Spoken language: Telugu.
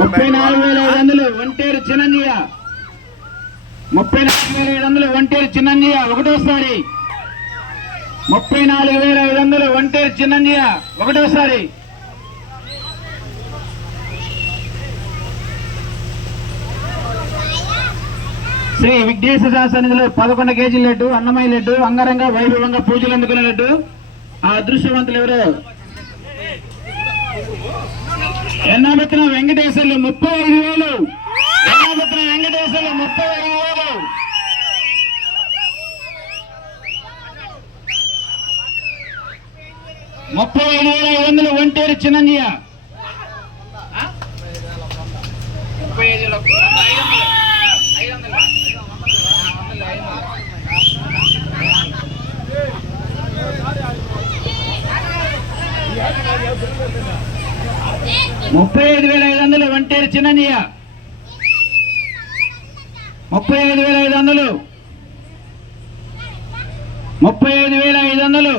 34,500 ఒంటేరు చిన్నయ్య. 34,500 ఒంటేరు చిన్నయ్య ఒకటోసారి. 34,500 ఒంటేరు చిన్నయ్య ఒకటోసారి. శ్రీ విఘ్నేశ్వర సన్నిధిలో 11 కేజీల లడ్డు, అన్నమయ్య లడ్డు అంగరంగ వైభవంగా పూజలు అందుకునే లడ్డు. ఆ అదృష్టవంతులు ఎవరు? ఎన్నాబెత్తిన వెంకటేశ్వర్లు 35,000. ఎన్నాబెత్తిన వెంకటేశ్వర్లు 35,000. 35,500 ఒంటేరు చిన్నయ్య. 35,500 ఒంటేరు చిన్నయ్య. 35,500. 35,500.